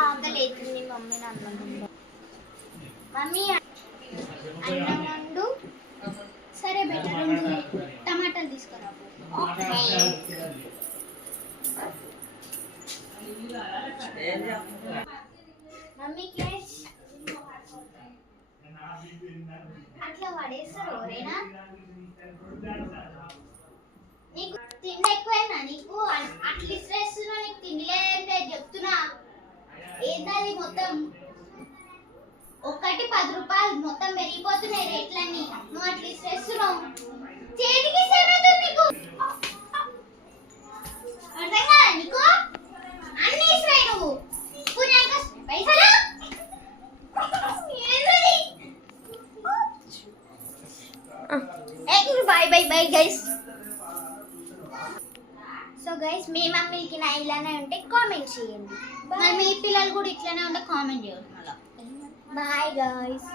ఆకలి అవుతుంది మమ్మీ అన్నం మమ్మీ అన్నం వండు. సరే బెటర్ 2 టమాటాలు తీసుకురా. మమ్మీ కేస్ అట్లా పడేస్తారు ఎవరైనా? నీకు తిండి ఎక్కువైనా? నీకు అట్లా ఇస్తున్నా, నీకు తిండి లేదు చెప్తున్నా. ఏంటది మొత్తం ఒక్కటి 10 రూపాయలు మొత్తం పెరిగిపోతున్నాయి రేట్లన్నీ. నువ్వు అట్లా ఇస్తున్నావు, చేతికి సేమవుతుంది నీకు. అర్థం కదా నీకు? అన్ని ఇస్తాయి నువ్వు. పైసలు bye bye bye guys. So guys మీ మమ్మీకి నా ఇలానే ఉంటే కామెంట్ చేయండి. మరి మీ పిల్లలు కూడా ఇట్లానే ఉంటే కామెంట్ చేయండి. మళ్ళీ బాయ్ గైస్.